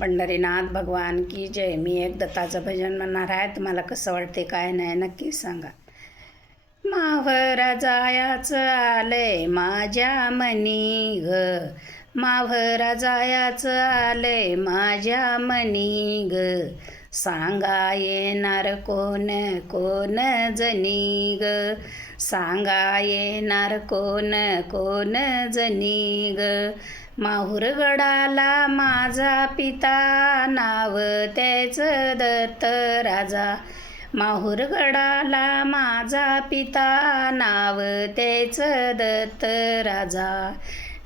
पंढरीनाथ भगवान की जय. मी एक दत्ताचं भजन म्हणणार आहे. तुम्हाला कसं वाटते काय नाही नक्की सांगा. माव्हरा जायाचं आलंय माझ्या मनी ग, माव्हरा जायाचं आलंय माझ्या मनी ग, सांगा येणार कोण कोण जनी ग, सांगा येणार कोण कोण जनी ग. माहुरगडाला माझा पिता, नाव त्याचं दत्त राजा. माहुरगडाला माझा पिता, नाव त्याचं दत्त राजा,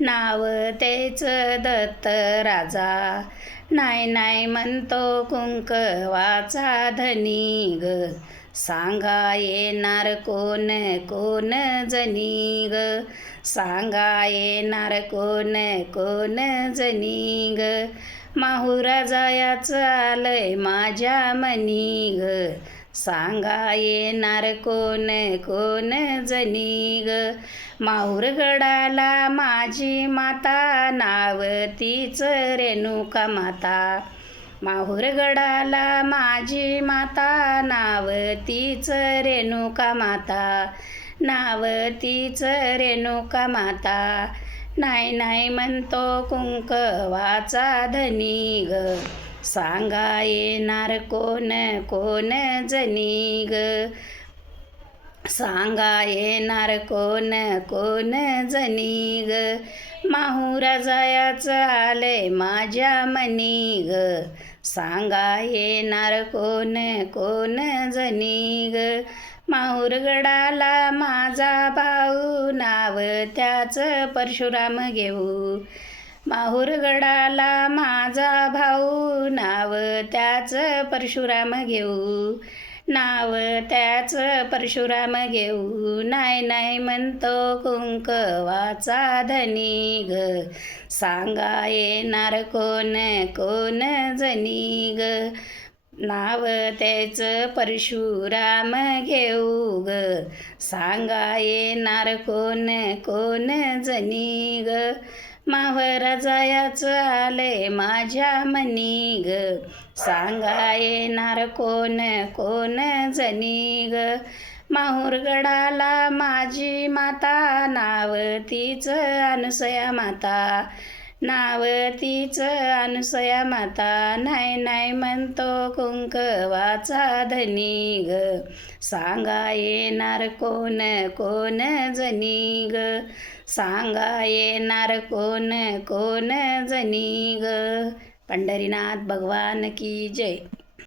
नाव त्याचं दत्त राजा. नाही नाही म्हणतो कुंकवाचा धनी ग, सांगा येणार कोण कोण जनी ग, सांगा येणार कोण कोण जनी ग. माहुरा जायाचं आलंय माझ्या मनी ग, सांगा येणार कोण कोण जनी ग. माहुरगडाला माझी माता, नाव तिचं रेणुका माता. माहुरगडाला माझी माता, नाव तिचं रेणुका माता, नाव तिचं रेणुका माता. नाही नाही म्हणतो कुंकवाचा धनी ग, सांगा येणार कोण कोण जनी ग, सांगा येणार कोण कोण जनी ग. माहुरा जायाचं आलंय माझ्या मनी ग, सांगा येणार कोण कोण जनी ग. माहुरगडाला माझा भाऊ, नाव त्याचं परशुराम घेऊ. माहुरगडाला माझा भाऊ, नाव त्याचं परशुराम घेऊ, नाव त्याचं परशुराम घेऊ. नाही नाही म्हणतो कुंकवाचा धनी ग, सांगा येणार कोण कोण जनी ग, नाव त्याचं परशुराम घेऊ ग, सांगा येणार कोण कोण जनी ग. माव्हरा जायाचं आलंय माझ्या मनी ग, सांगा येणार कोण कोण जनी ग. माहुरगडाला माझी माता, नाव तिचं अनुसया माता, नाव तिचं अनुसया माता. नाही नाही म्हणतो कुंकवाचा धनी ग, सांगा येणार कोण कोण जनी ग, सांगा येणार कोण कोण जनी ग. पंढरीनाथ भगवान की जय.